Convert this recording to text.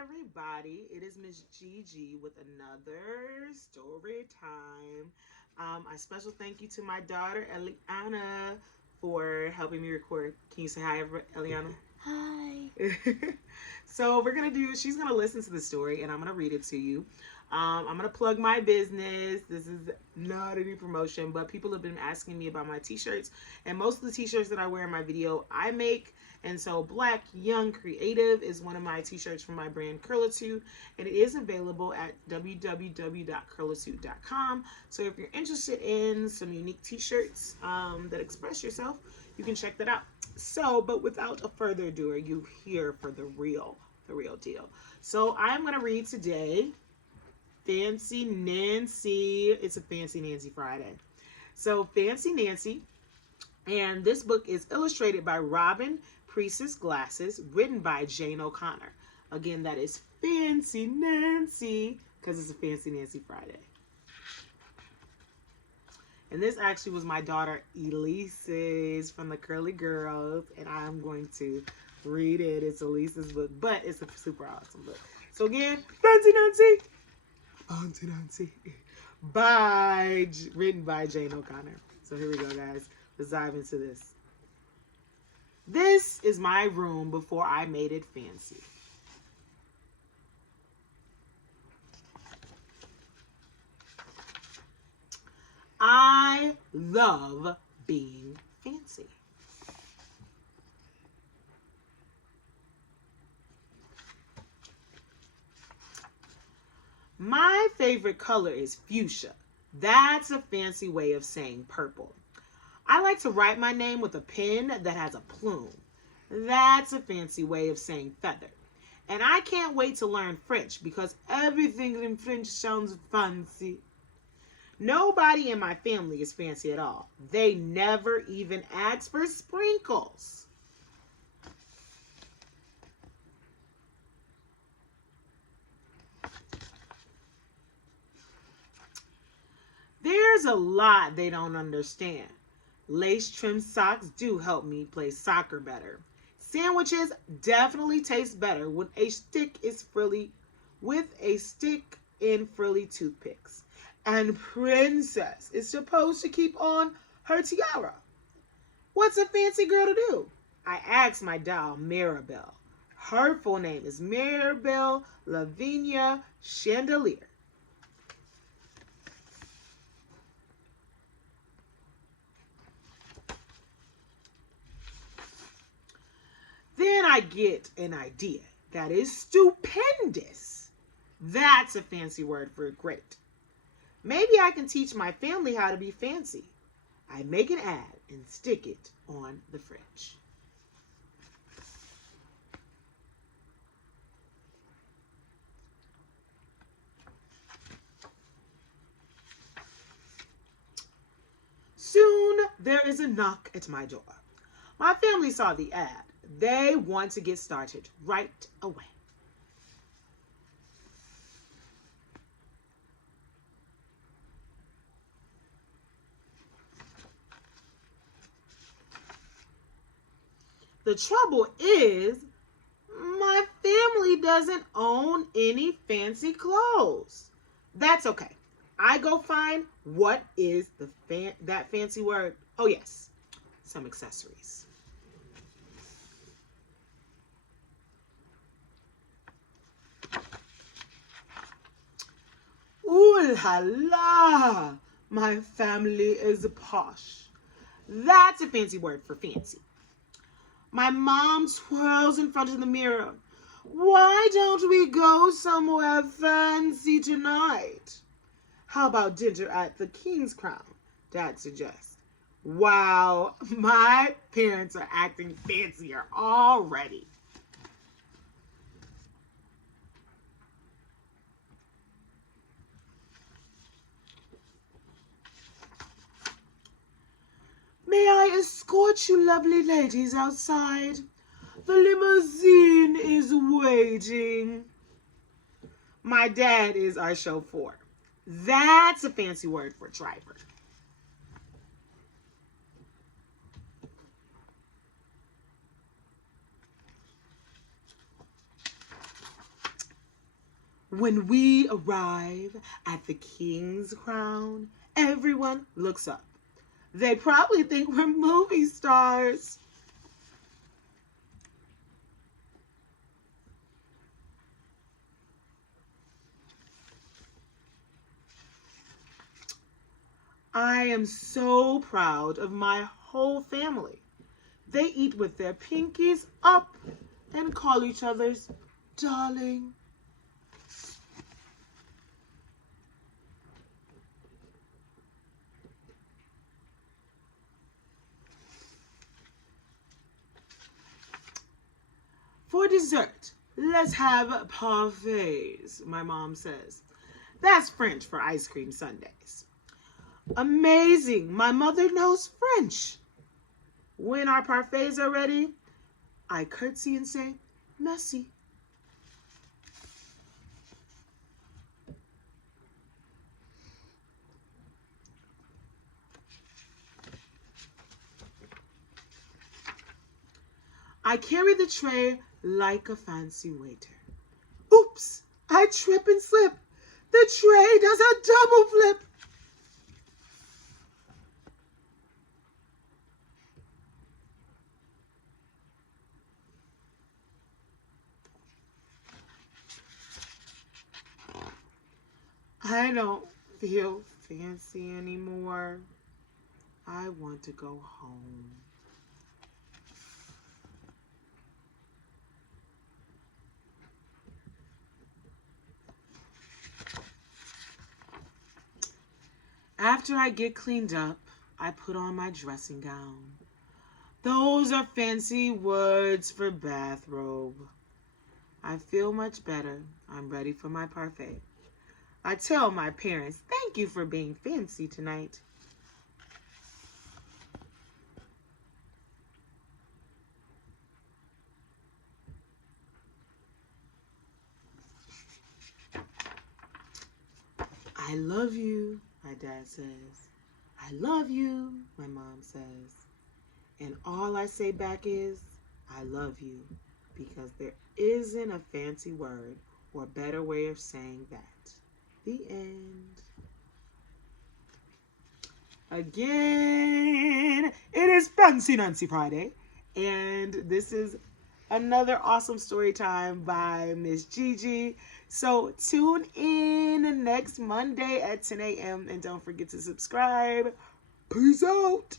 everybody, it is Miss Gigi with another story time. A special thank you to my daughter Eliana for helping me record. Can you say hi, Eliana? Hi. So we're gonna do. She's gonna listen to the story, and I'm gonna read it to you. I'm gonna plug my business. This is not any promotion, but people have been asking me about my t-shirts, and most of the t-shirts that I wear in my video, I make. And so, Black Young Creative is one of my t-shirts from my brand Curlitude, and it is available at www.curlitude.com. So if you're interested in some unique t-shirts that express yourself, you can check that out. So, but without a further ado, are you here for the real deal? So I'm gonna read today Fancy Nancy. It's a Fancy Nancy Friday. So Fancy Nancy, and this book is illustrated by Robin Priestess Glasses, written by Jane O'Connor. Again, that is Fancy Nancy because it's a Fancy Nancy Friday. And this actually was my daughter Elise's from the Curly Girls, and I'm going to read it. It's Elise's book, but it's a super awesome book. So again, Fancy Nancy, Auntie Nancy, written by Jane O'Connor. So here we go, guys. Let's dive into this. This is my room before I made it fancy. I love being fancy. My favorite color is fuchsia. That's a fancy way of saying purple. I like to write my name with a pen that has a plume. That's a fancy way of saying feather. And I can't wait to learn French because everything in French sounds fancy. Nobody in my family is fancy at all. They never even ask for sprinkles. There's a lot they don't understand. Lace-trimmed socks do help me play soccer better. Sandwiches definitely taste better with a stick in frilly toothpicks. And Princess is supposed to keep on her tiara. What's a fancy girl to do? I asked my doll, Maribel. Her full name is Maribel Lavinia Chandelier. Then I get an idea that is stupendous. That's a fancy word for great. Maybe I can teach my family how to be fancy. I make an ad and stick it on the fridge. Soon there is a knock at my door. My family saw the ad. They want to get started right away. The trouble is, my family doesn't own any fancy clothes. That's okay. I go find what is that fancy word. Oh yes, some accessories. Ooh la la! My family is posh. That's a fancy word for fancy. My mom twirls in front of the mirror. Why don't we go somewhere fancy tonight? How about dinner at the King's Crown? Dad suggests. Wow, my parents are acting fancier already. May I escort you lovely ladies outside? The limousine is waiting. My dad is our chauffeur. That's a fancy word for driver. When we arrive at the King's Crown, everyone looks up. They probably think we're movie stars. I am so proud of my whole family. They eat with their pinkies up and call each other's darling. For dessert, let's have parfaits, my mom says. That's French for ice cream sundaes. Amazing, my mother knows French. When our parfaits are ready, I curtsy and say, merci. I carry the tray like a fancy waiter. Oops, I trip and slip. The tray does a double flip. I don't feel fancy anymore. I want to go home. After I get cleaned up, I put on my dressing gown. Those are fancy words for bathrobe. I feel much better. I'm ready for my parfait. I tell my parents, thank you for being fancy tonight. I love you, my dad says. I love you, my mom says. And all I say back is, I love you, because there isn't a fancy word or better way of saying that. The end. Again, it is Fancy Nancy Friday, and this is another awesome story time by Miss GiGi. So tune in next Monday at 10 a.m. and don't forget to subscribe. Peace out.